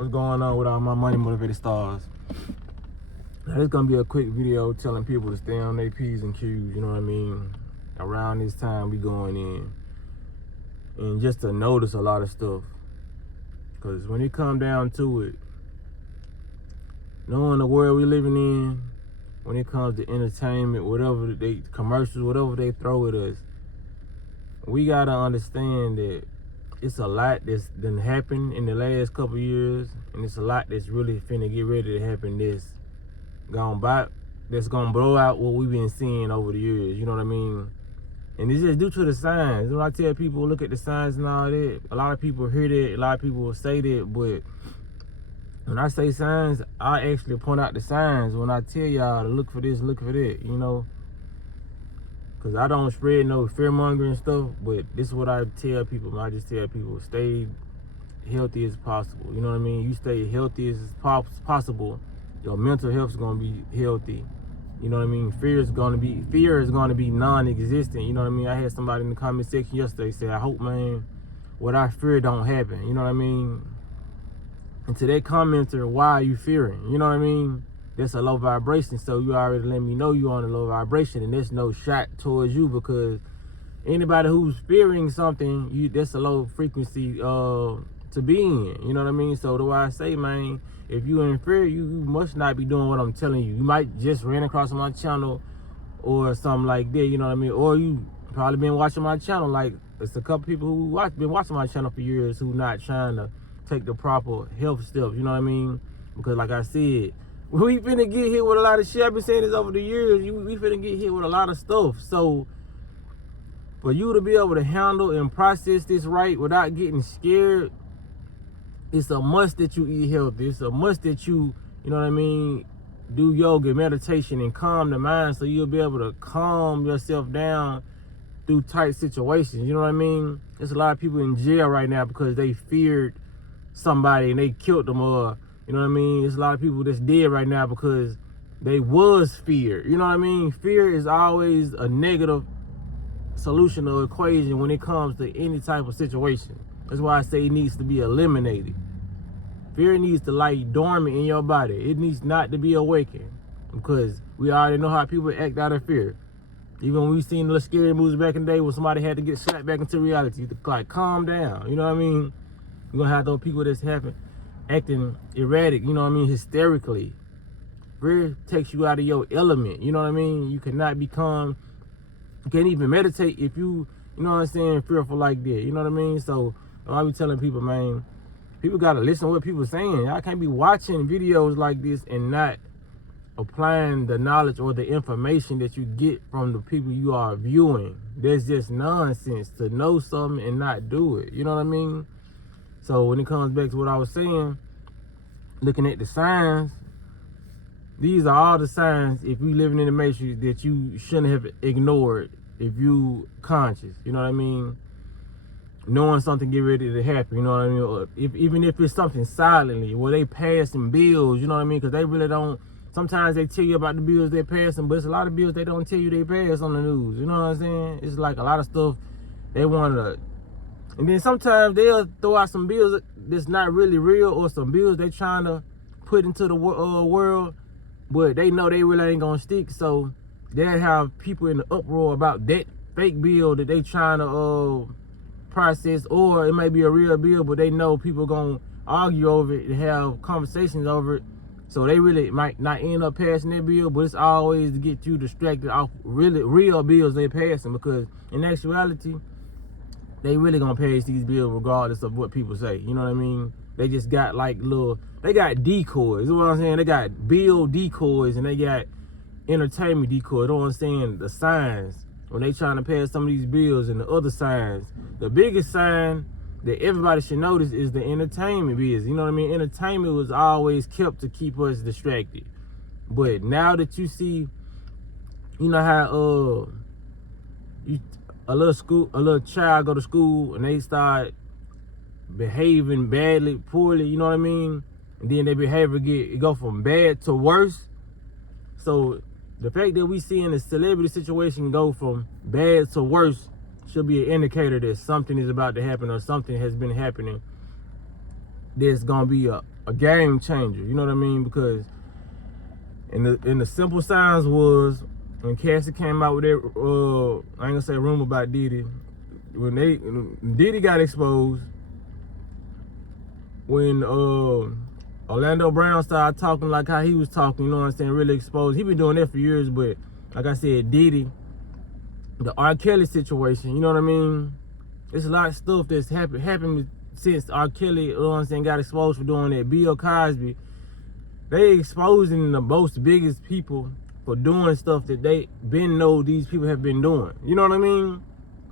What's going on with all my money motivated stars? Now this gonna be a quick video telling people to stay on their P's and Q's, you know what I mean? Around this time we going in. And just to notice a lot of stuff. Cause when it come down to it, knowing the world we living in, when it comes to entertainment, whatever they commercials, whatever they throw at us, we gotta understand that it's a lot that's done happened in the last couple years, and it's a lot that's really finna get ready to happen that's gonna blow out what we've been seeing over the years, you know what I mean? And it's just due to the signs. When I tell people look at the signs and all that, a lot of people hear that, a lot of people will say that, but when I say signs, I actually point out the signs when I tell y'all to look for this, look for that, you know? Cause I don't spread no fear mongering stuff, but this is what I tell people. I just tell people, stay healthy as possible. You know what I mean? You stay healthy as possible, your mental health is gonna be healthy. You know what I mean? Fear is gonna be non-existent. You know what I mean? I had somebody in the comment section yesterday say, I hope, man, what I fear don't happen. You know what I mean? And to that commenter, why are you fearing? You know what I mean? That's a low vibration, so you already let me know you're on a low vibration, and there's no shot towards you, because anybody who's fearing something, that's a low frequency to be in. You know what I mean? So the way I say, man, if you in fear, you must not be doing what I'm telling you. You might just ran across my channel or something like that, you know what I mean? Or you probably been watching my channel. Like, it's a couple people who been watching my channel for years who not trying to take the proper health steps, you know what I mean? Because like I said, we finna get hit with a lot of shit. I've been saying this over the years. We finna get hit with a lot of stuff. So for you to be able to handle and process this right without getting scared, it's a must that you eat healthy. It's a must that you know what I mean, do yoga, meditation, and calm the mind, so you'll be able to calm yourself down through tight situations. You know what I mean? There's a lot of people in jail right now because they feared somebody and they killed them, or you know what I mean? There's a lot of people that's dead right now because they was feared. You know what I mean? Fear is always a negative solution or equation when it comes to any type of situation. That's why I say it needs to be eliminated. Fear needs to lie dormant in your body. It needs not to be awakened, because we already know how people act out of fear. Even when we seen the scary movies back in the day when somebody had to get slapped back into reality, like, calm down. You know what I mean? You're gonna have those people that's acting erratic, you know what I mean, hysterically. Fear takes you out of your element, you know what I mean? You cannot be calm. You can't even meditate if you know what I'm saying, fearful like that, you know what I mean? So I be telling people, man, people gotta listen to what people saying. Y'all can't be watching videos like this and not applying the knowledge or the information that you get from the people you are viewing. There's just nonsense to know something and not do it, you know what I mean? So when it comes back to what I was saying, looking at the signs, these are all the signs, if you living in the matrix, that you shouldn't have ignored if you conscious, you know what I mean? Knowing something get ready to happen, you know what I mean? Or even if it's something silently, where they passing bills, you know what I mean? Because they really don't, sometimes they tell you about the bills they're passing, but it's a lot of bills they don't tell you they pass on the news, you know what I'm saying? It's like a lot of stuff they want to. And then sometimes they'll throw out some bills that's not really real, or some bills they trying to put into the world, but they know they really ain't gonna stick. So they'll have people in the uproar about that fake bill that they trying to process, or it may be a real bill, but they know people gonna argue over it and have conversations over it. So they really might not end up passing that bill, but it's always to get you distracted off really real bills they passing, because in actuality, they really gonna pass these bills regardless of what people say. You know what I mean? They just got like they got decoys. You know what I'm saying? They got bill decoys and they got entertainment decoys. You know what I'm saying? The signs, when they trying to pass some of these bills, and the other signs. The biggest sign that everybody should notice is the entertainment business. You know what I mean? Entertainment was always kept to keep us distracted. But now that you see, you know how a little child go to school and they start behaving badly, poorly, you know what I mean? And then their behavior go from bad to worse. So the fact that we see in the celebrity situation go from bad to worse should be an indicator that something is about to happen, or something has been happening. There's gonna be a a game changer. You know what I mean? Because in the simple signs was when Cassie came out with that I ain't gonna say rumor about Diddy. When Diddy got exposed, when Orlando Brown started talking like how he was talking, you know what I'm saying, really exposed. He been doing that for years, but like I said, Diddy, the R. Kelly situation, you know what I mean? There's a lot of stuff that's happened since R. Kelly, you know what I'm saying, got exposed for doing that. Bill Cosby, they exposing the most biggest people for doing stuff that they been know these people have been doing. You know what I mean?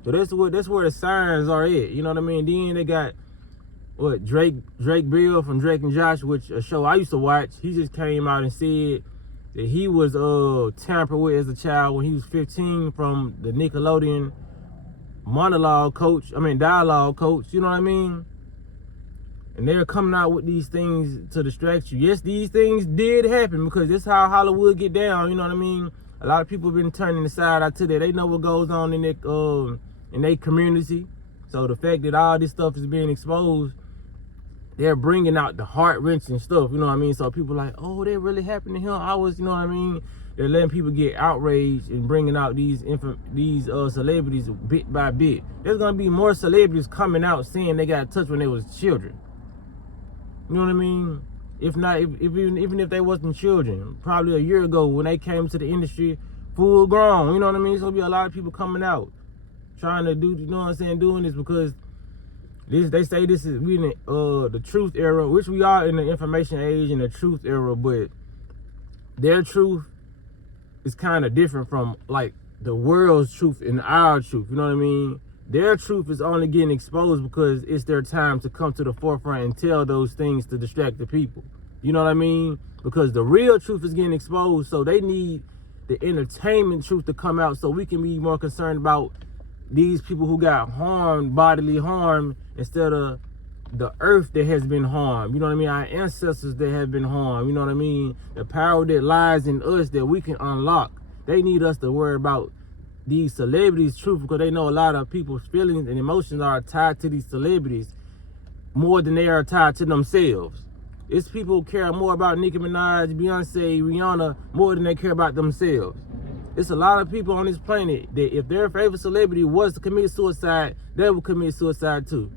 So that's where the signs are at. You know what I mean? Then they got Drake Bill from Drake and Josh, which a show I used to watch. He just came out and said that he was tampered with as a child when he was 15 from the Nickelodeon dialogue coach. You know what I mean? And they're coming out with these things to distract you. Yes, these things did happen because this is how Hollywood get down. You know what I mean? A lot of people have been turning the side out to that. They know what goes on in their community. So the fact that all this stuff is being exposed, they're bringing out the heart-wrenching stuff. You know what I mean? So people like, oh, that really happened to him. You know what I mean? They're letting people get outraged and bringing out these celebrities bit by bit. There's gonna be more celebrities coming out saying they got touched when they was children. You know what I mean? If not, even if they wasn't children, probably a year ago when they came to the industry, full grown. You know what I mean? There's gonna be a lot of people coming out trying to do, you know what I'm saying, doing this because they say we in the truth era, which we are in the information age in the truth era, but their truth is kind of different from like the world's truth and our truth. You know what I mean? Their truth is only getting exposed because it's their time to come to the forefront and tell those things to distract the people. You know what I mean? Because the real truth is getting exposed, so they need the entertainment truth to come out so we can be more concerned about these people who got harmed, bodily harm, instead of the earth that has been harmed. You know what I mean? Our ancestors that have been harmed. You know what I mean? The power that lies in us that we can unlock. They need us to worry about these celebrities' truth because they know a lot of people's feelings and emotions are tied to these celebrities more than they are tied to themselves. It's people who care more about Nicki Minaj, Beyonce, Rihanna more than they care about themselves. It's a lot of people on this planet that if their favorite celebrity was to commit suicide, they would commit suicide too.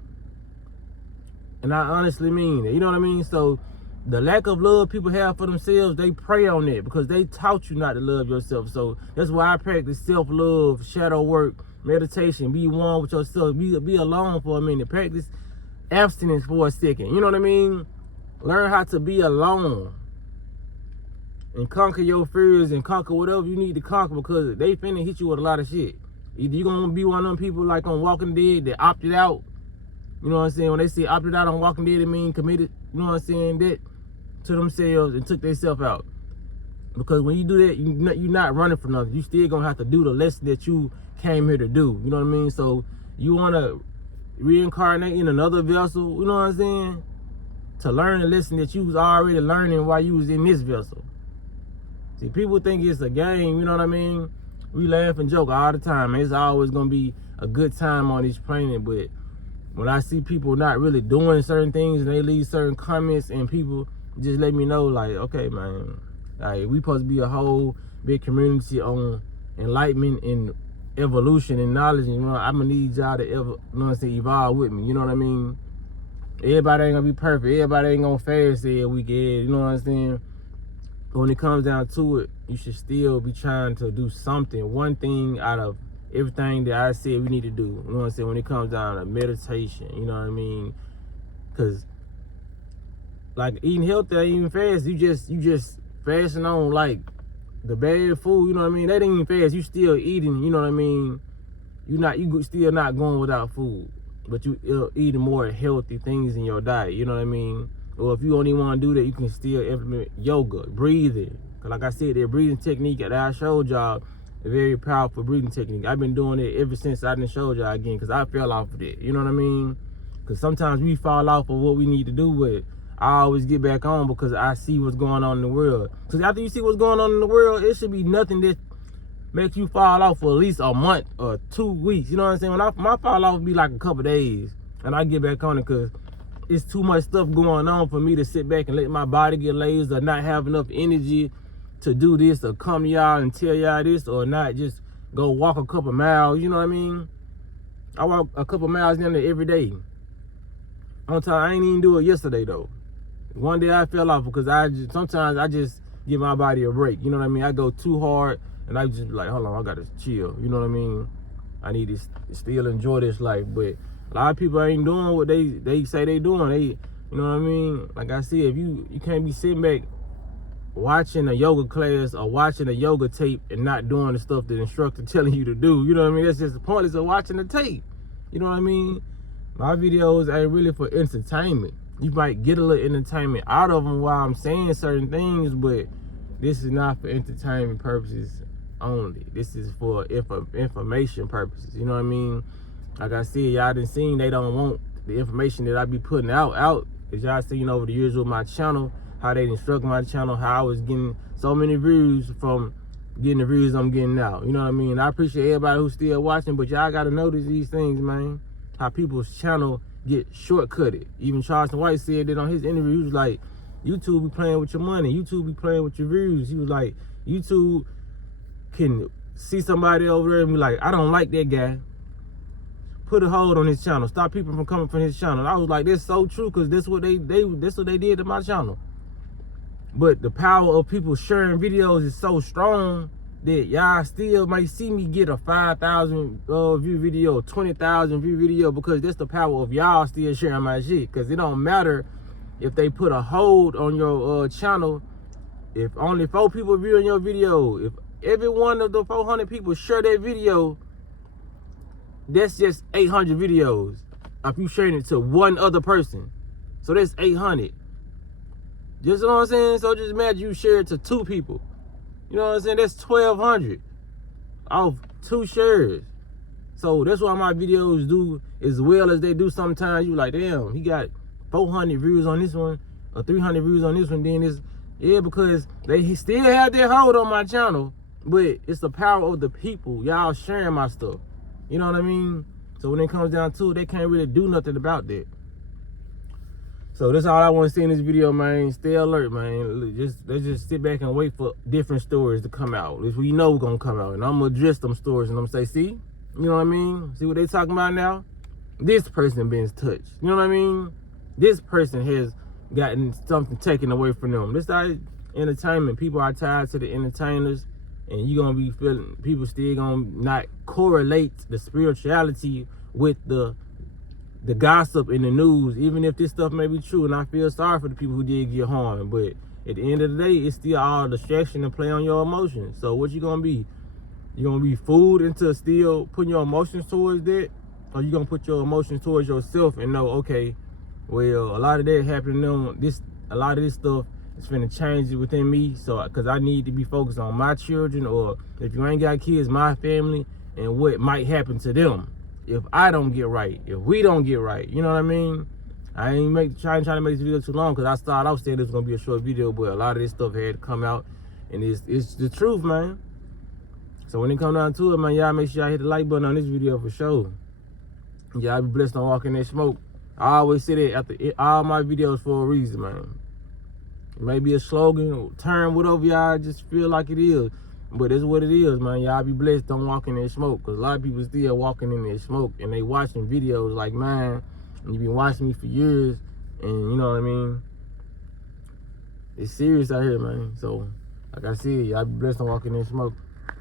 And I honestly mean it. You know what I mean? So the lack of love people have for themselves, they prey on it because they taught you not to love yourself. So that's why I practice self-love, shadow work, meditation, be one with yourself, be alone for a minute, practice abstinence for a second. You know what I mean? Learn how to be alone and conquer your fears and conquer whatever you need to conquer because they finna hit you with a lot of shit. Either you're gonna be one of them people like on Walking Dead that opted out. You know what I'm saying? When they say opted out on Walking Dead, it mean committed, you know what I'm saying, that to themselves and took themselves out. Because when you do that, you're not running for nothing. You still gonna have to do the lesson that you came here to do. You know what I mean? So you wanna reincarnate in another vessel, you know what I'm saying? To learn the lesson that you was already learning while you was in this vessel. See, people think it's a game, you know what I mean? We laugh and joke all the time. It's always gonna be a good time on this planet, but when I see people not really doing certain things and they leave certain comments and people just let me know like, okay, man, like we supposed to be a whole big community on enlightenment and evolution and knowledge. And, you know, I'm gonna need y'all to evolve with me. You know what I mean? Everybody ain't gonna be perfect. Everybody ain't gonna fast every weekend. You know what I'm saying? But when it comes down to it, you should still be trying to do something, one thing out of everything that I said we need to do. You know what I'm saying? When it comes down to meditation, you know what I mean? Because like eating healthy, ain't even fast. You just fasting on like the bad food. You know what I mean? That ain't even fast. You still eating. You know what I mean? You still not going without food, but you eating more healthy things in your diet. You know what I mean? Or if you don't even want to do that, you can still implement yoga, breathing. Cause like I said, that breathing technique that I showed y'all, a very powerful breathing technique. I've been doing it ever since I didn't show y'all again, cause I fell off of it. You know what I mean? Cause sometimes we fall off of what we need to do with. I always get back on because I see what's going on in the world. Cause after you see what's going on in the world, it should be nothing that makes you fall off for at least a month or 2 weeks. You know what I'm saying? My fall off would be like a couple days, and I get back on it because it's too much stuff going on for me to sit back and let my body get lazy or not have enough energy to do this or come to y'all and tell y'all this, or not just go walk a couple miles. You know what I mean? I walk a couple miles down there every day. On time, I ain't even do it yesterday though. One day I fell off because sometimes I just give my body a break. You know what I mean? I go too hard and I just be like, hold on, I gotta chill. You know what I mean? I need to still enjoy this life. But a lot of people ain't doing what they say they doing. You know what I mean? Like I said, if you can't be sitting back watching a yoga class or watching a yoga tape and not doing the stuff the instructor telling you to do. You know what I mean? That's just the point of watching the tape. You know what I mean? My videos ain't really for entertainment. You might get a little entertainment out of them while I'm saying certain things, but this is not for entertainment purposes only. This is for information purposes. You know what I mean? Like I said, y'all done seen they don't want the information that I be putting out. As y'all seen over the years with my channel, how they instruct my channel, how I was getting so many views from getting the views I'm getting now. You know what I mean? I appreciate everybody who's still watching, but y'all got to notice these things, man. How people's channel get shortcutted. Even Charleston White said that on his interview. He was like, YouTube be playing with your money. YouTube be playing with your views. He was like, YouTube can see somebody over there and be like, I don't like that guy. Put a hold on his channel. Stop people from coming from his channel. I was like, that's so true, because that's what they did to my channel. But the power of people sharing videos is so strong that y'all still might see me get a 5,000 view video, 20,000 view video, because that's the power of y'all still sharing my shit. Because it don't matter if they put a hold on your channel. If only 4 people viewing your video, if every one of the 400 people share that video, that's just 800 videos. If you sharing it to one other person, so that's 800. Just know what I'm saying? So just imagine you share it to 2 people. You know what I'm saying? That's 1,200 off 2 shares. So that's why my videos do as well as they do. Sometimes you like, damn, he got 400 views on this one or 300 views on this one. Then it's, yeah, because they still have their hold on my channel, but it's the power of the people, y'all sharing my stuff. You know what I mean? So when it comes down to it, they can't really do nothing about that. So that's all I want to see in this video, man. Stay alert, man. Let's just sit back and wait for different stories to come out. Which we know gonna come out. And I'm gonna address them stories and I'm gonna say, see? You know what I mean? See what they talking about now? This person been touched. You know what I mean? This person has gotten something taken away from them. This is entertainment. People are tied to the entertainers. And you're gonna be feeling, people still gonna not correlate the spirituality with the gossip in the news, even if this stuff may be true. And I feel sorry for the people who did get harmed, but at the end of the day, it's still all distraction and play on your emotions. So what you gonna be? You gonna be fooled into still putting your emotions towards that, or you gonna put your emotions towards yourself and know, okay, well, a lot of that happened to them. A lot of this stuff is finna change it within me. So, cause I need to be focused on my children, or if you ain't got kids, my family, and what might happen to them if I don't get right, if we don't get right. You know what I mean? I ain't trying to make this video too long, because I started off saying this was gonna be a short video, but a lot of this stuff had to come out, and it's the truth, man. So when it come down to it, man, y'all make sure y'all hit the like button on this video for sure. Y'all be blessed on walking that smoke. I always say that after all my videos for a reason, man. It may be a slogan or term, whatever y'all just feel like it is. But it's what it is, man. Y'all be blessed, don't walk in that smoke. Because a lot of people still walking in that smoke, and they watching videos like mine. And you been watching me for years, and you know what I mean? It's serious out here, man. So, like I said, y'all be blessed, don't walk in that smoke.